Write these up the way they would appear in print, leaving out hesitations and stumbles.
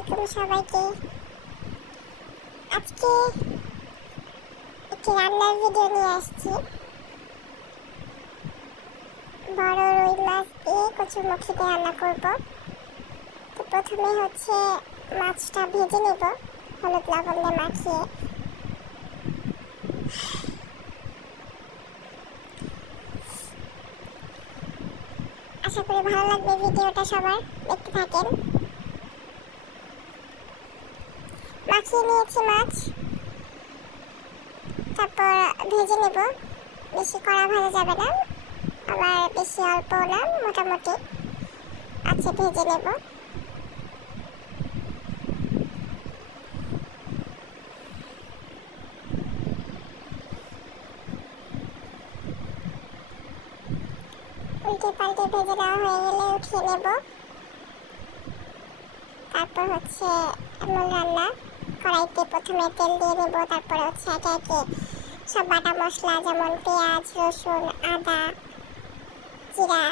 আলাইকুম সবাইকে। আজকে একটি রান্নার ভিডিও নিয়ে আসছি। বড় রুই মাছ দিয়ে কচুরমুখী দিয়ে রান্না করব। তো প্রথমে মাছটা ভেজে নেব হলুদ লবণ দিয়ে মাখিয়ে। আশা করি ভালো লাগবে ভিডিওটা, সবার দেখতে থাকেন। মাখিয়ে নিয়েছি মাছ, তারপর ভেজে নেব। বেশি কড়া ভাজা যাবে না, আবার বেশি অল্প না, মোটামুটি আছে ভেজে নেব। উল্টে পাল্টে ভেজে দেওয়া হয়ে গেলে উঠিয়ে নেব। তারপর এমন রান্না, কড়াইতে প্রথমে তেল দিয়ে নেব, তারপর একে একে সব বাটা মশলা যেমন পেঁয়াজ, রসুন, আদা, জিরা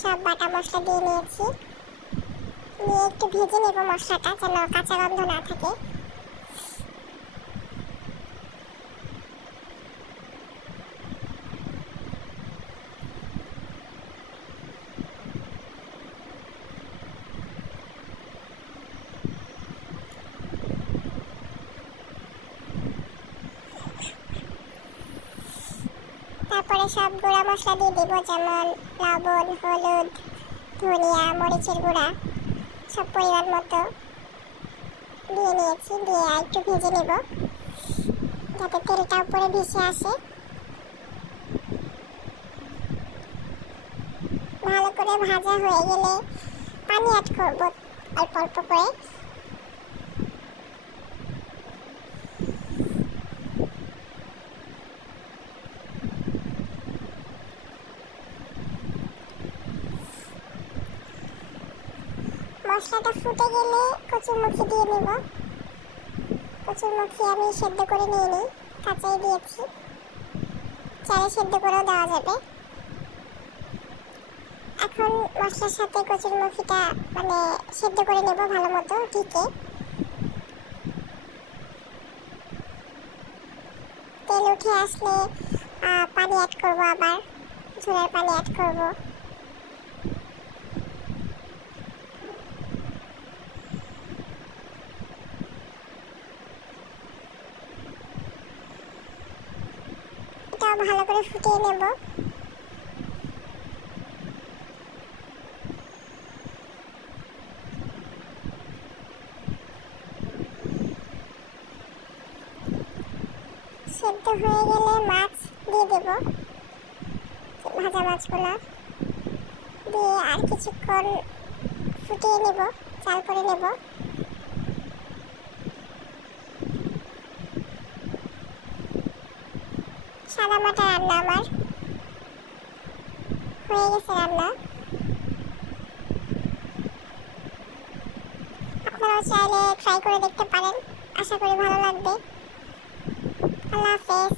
সব বাটা মশলা দিয়ে নিয়েছি। নিয়ে একটু ভেজে নেব মশলাটা, যেন কাঁচা গন্ধ না থাকে। তারপরে সব গুঁড়া মশলা দিয়ে দেব, যেমন লবণ, হলুদ, ধনিয়া, মরিচের গুঁড়া সব পরিমাণ মতো দিয়ে নিয়েছি। দিয়ে একটু ভেজে নেব যাতে তেলটা উপরে ভেসে আসে। ভালো করে ভাজা হয়ে গেলে পানি অ্যাড করব অল্প অল্প করে। মশলাটা ফুটে গেলে কচুরমুখী দিয়ে নেব। কচুরমুখী আমি সেদ্ধ করে নিয়ে নিই, কাঁচাই দিয়েছি, চালে সেদ্ধ করেও দেওয়া যাবে। এখন মশলার সাথে কচুরমুখীটা সেদ্ধ করে নেব ভালো মতো ঢেকে। তেল উঠে আসলে পানি অ্যাড করব, আবার ঝোলের পানি অ্যাড করব। ভালো করে ফুটিয়ে নেব। সেদ্ধ হয়ে গেলে মাছ দিয়ে দেব, ভাজা মাছগুলো দিয়ে আর কিছুক্ষণ ফুটিয়ে নেব, চাল করে নেব। সাদা মাটা রান্না আমার হয়ে গেছে রান্না। আপনারাও চাইলে ট্রাই করে দেখতে পারেন, আশা করি ভালো লাগবে। আল্লাহ হাফেজ।